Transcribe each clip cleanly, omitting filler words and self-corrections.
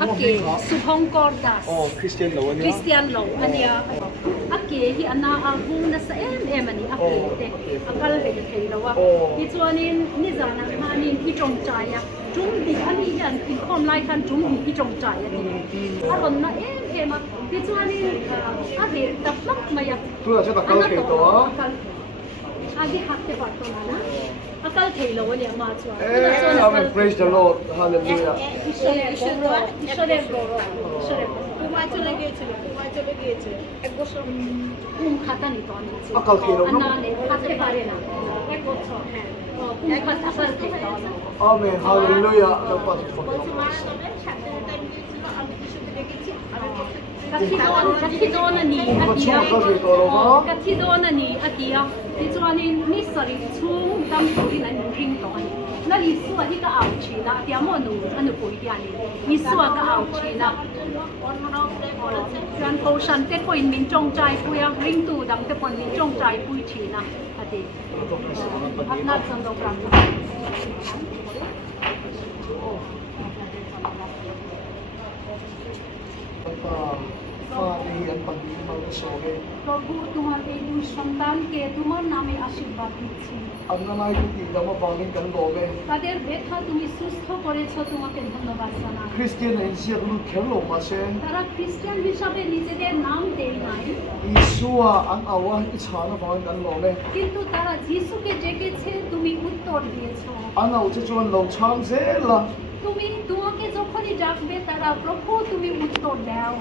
Ake Subhongkor Das. Oh, Christian lo niya. Christian lo ania. Ake hi ana ahung na sa ani ake te. Akal le thei lawa. Hi chuanin ni zana manin hi tong chaya. Chung di ani yan ki khom lai khan chung di hi tong chaya ni. Aron na ma hi chuanin ake taplak maya. Tu la cha takal ke to a. Agi hakte patto na. Akal thei lawa ni ma chuan. Amen. Praise the Lord. Hallelujah. ঈশ্বরের কুমা চলে গিয়েছে এক বছর কুম খাতা নিত অনেক আকাল খেয়ে রো না খাতে পারে না এক বছর হ্যাঁ কুম খাতা আকাল খেয়ে Amen. Hallelujah. বলছি মা তবে সাথে টাইম দিয়েছিল আমি কিছুতে দেখেছি আমি Kathidonani atia ti chuanin ni sari chung dam pui na ring to ani na li su ani ka au chi na atia mo nu anu pui ti ani ni su ka au chi na chuan ko shan te ko in min chong chai pui a ring tu dam te pon min chong chai pui chi na ati apna chang do kram প্রভু তোমার এই দুই সন্তানকে তোমার নামে আশীর্বাদ দিচ্ছি তাদের ব্যথা তুমি সুস্থ করেছো তোমাকে ধন্যবাদ জানাই তারা খ্রিস্টান হিসাবে নিজেদের নাম দেয় নাই কিন্তু তারা যিশুকে ডেকেছে তুমি উত্তর দিয়েছো তুমি তোমাকে যখনই ডাকবে তারা প্রভু তুমি উত্তর দাও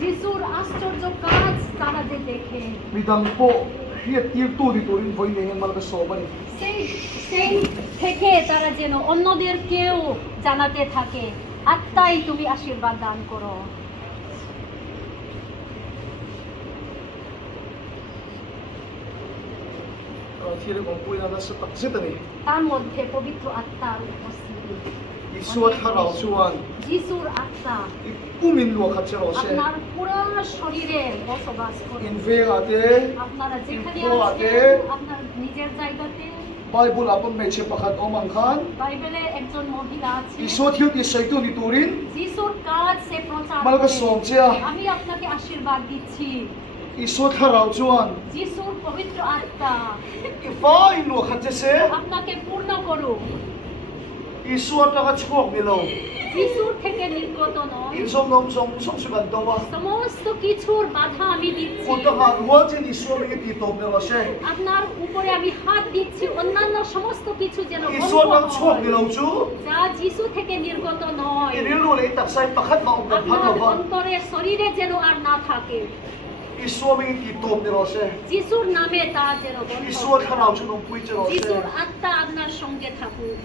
যিশুর আশ্চর্য কাজ তারা যে দেখে সেই থেকে তারা যেন অন্যদেরকেও জানাতে থাকে আত্মাই তুমি আশীর্বাদ দান করো তার মধ্যে পবিত্র আত্মার উপস্থিতি যিশুর আত্মা আপনার পুরো শরীরে বসবাস করে আপনারা যেখানে আছেন আপনার নিজের জায়গাতে Bible apon may chepakat omang khan. বাইবেলে একজন মহিলা আছে Isot hiu ti saitu ni turin. যিশুর কাজ সে প্রচার Malaka করে somchia. আমি আপনাকে আশীর্বাদ দিচ্ছি Isot harau chuan. যিশুর পবিত্র আত্মা Ifai no khatse se. আপনাকে পূর্ণ করুক Isot taka chok nilo. যিশুর থেকে নির্গত নয় Insom nom som sugan dawa. সমস্ত কিছুর বাধা আমি দিচ্ছি Punta ha ruwa chen isot mi ti tom nilo se. আপনার উপরে আমি হাত দিচ্ছি অন্যান্য সমস্ত কিছু যেন Isot nam chok nilo chu. যা যিশু থেকে নির্গত নয় Irilu le taksai pakhat ma ong আপনার phat ba. অন্তরে শরীরে যেন আর না থাকে Isot mi ti tom nilo se. যিশুর নামে তা যেন বন্ধ Isot harau chu nom pui chero se. যিশুর আত্মা আপনার সঙ্গে থাকুক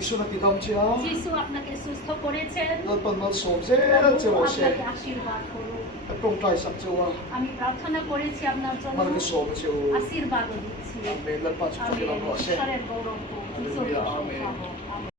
Isot na ti dam chia. যিশু আপনাকে সুস্থ করেছেন Lalpan mal som se chero se. আপনাকে আশীর্বাদ করুন Prong trai sak chewa. আমি প্রার্থনা করেছি আপনার জন্য Malaki som cheo. আশীর্বাদ দিচ্ছি Amen. Lalpan আমি sa kailang rose. ঈশ্বরের গৌরব Hallelujah. Amen.